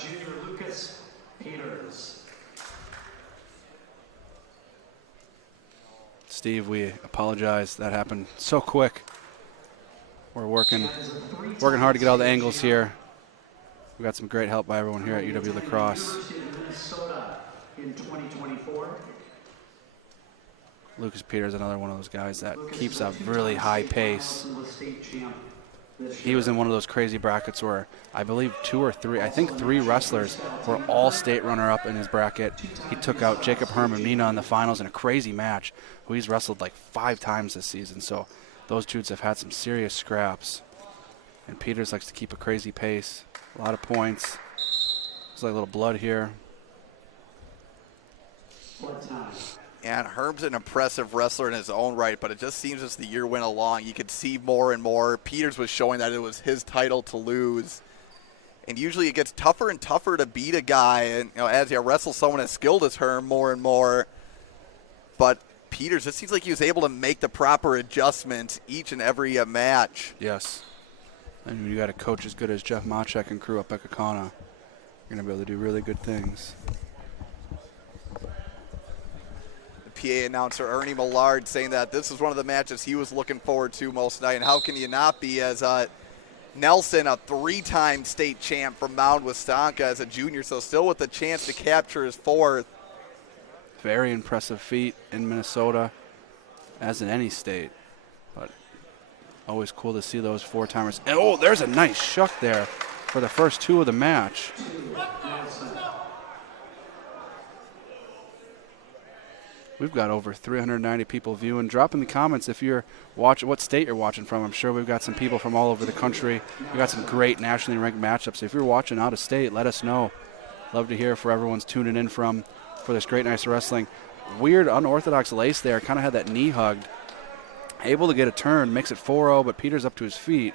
junior Lucas Peters. Steve, we apologize. That happened so quick. We're working hard to get all the angles here. We got some great help by everyone here at UW La Crosse. University of Minnesota in 2024. Lucas Peters, another one of those guys that keeps a really high pace. He was in one of those crazy brackets where I believe three wrestlers were all state runner-up in his bracket. He took out Jacob Herman Mina in the finals in a crazy match, who he's wrestled like 5 times this season. So those dudes have had some serious scraps. And Peters likes to keep a crazy pace. A lot of points. There's like a little blood here. And Herm's an impressive wrestler in his own right, but it just seems as the year went along, you could see more and more. Peters was showing that it was his title to lose. And usually it gets tougher and tougher to beat a guy, and as you wrestle someone as skilled as Herm more and more. But Peters, it seems like he was able to make the proper adjustments each and every match. Yes. And when you got a coach as good as Jeff Machek and crew up at Kakana, you're going to be able to do really good things. PA announcer Ernie Millard saying that this is one of the matches he was looking forward to most night, and how can you not be, as Nelson, a 3-time state champ from Mound Wisconka as a junior, so still with a chance to capture his 4th. Very impressive feat in Minnesota, as in any state, but always cool to see those 4-timers. And oh, there's a nice shuck there for the first 2 of the match. We've got over 390 people viewing. Drop in the comments if you're watching, what state you're watching from. I'm sure we've got some people from all over the country. We've got some great nationally ranked matchups. If you're watching out of state, let us know. Love to hear where everyone's tuning in from for this great night of wrestling. Weird, unorthodox lace there. Kind of had that knee hugged. Able to get a turn. Makes it 4-0, but Peters up to his feet.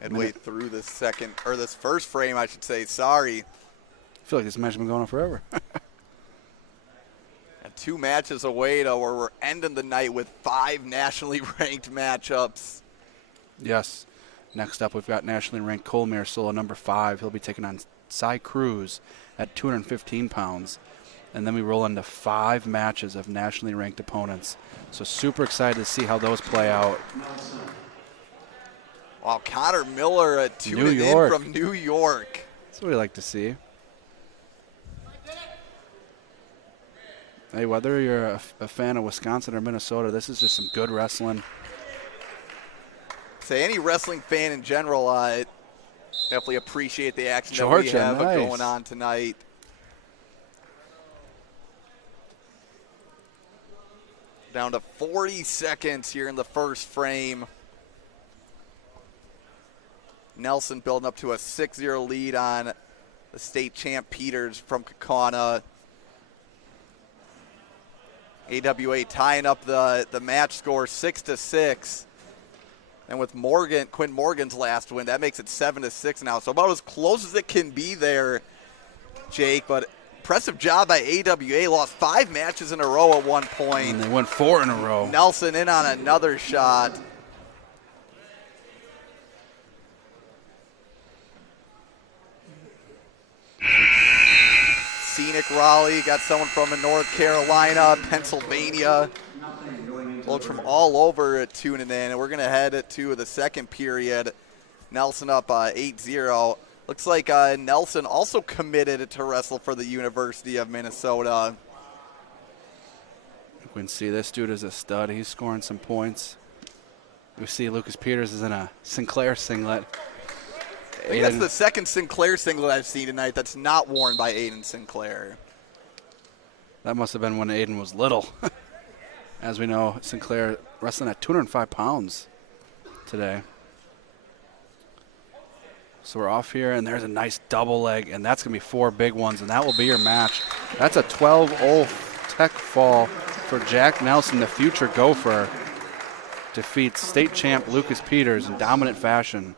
Midway through this first frame, I should say. Sorry. I feel like this match has been going on forever. And 2 matches away, though, where we're ending the night with 5 nationally ranked matchups. Yes. Next up, we've got nationally ranked Cole Solo, number 5. He'll be taking on Cy Cruz at 215 pounds. And then we roll into 5 matches of nationally ranked opponents. So super excited to see how those play out. Wow, Connor Miller tuning in from New York. That's what we like to see. Hey, whether you're a fan of Wisconsin or Minnesota, this is just some good wrestling. Say any wrestling fan in general, definitely appreciate the action that we have going on tonight. Down to 40 seconds here in the first frame. Nelson building up to a 6-0 lead on the state champ Peters from Kakana. AWA tying up the match score 6-6. And with Quinn Morgan's last win, that makes it 7-6 now. So about as close as it can be there, Jake. But impressive job by AWA. Lost 5 matches in a row at one point. And they won 4 in a row. Nelson in on another shot. Scenic Raleigh, got someone from North Carolina, Pennsylvania. Folks from all over tuning in, and we're going to head to the second period. Nelson up 8-0. Looks like Nelson also committed to wrestle for the University of Minnesota. You can see this dude is a stud. He's scoring some points. We see Lucas Peters is in a Sinclair singlet. I think that's the second Sinclair singlet I've seen tonight that's not worn by Aiden Sinclair. That must have been when Aiden was little. As we know, Sinclair wrestling at 205 pounds today. So we're off here, and there's a nice double leg, and that's going to be 4 big ones, and that will be your match. That's a 12-0 tech fall for Jack Nelson, the future Gopher. Defeats state champ Lucas Peters in dominant fashion.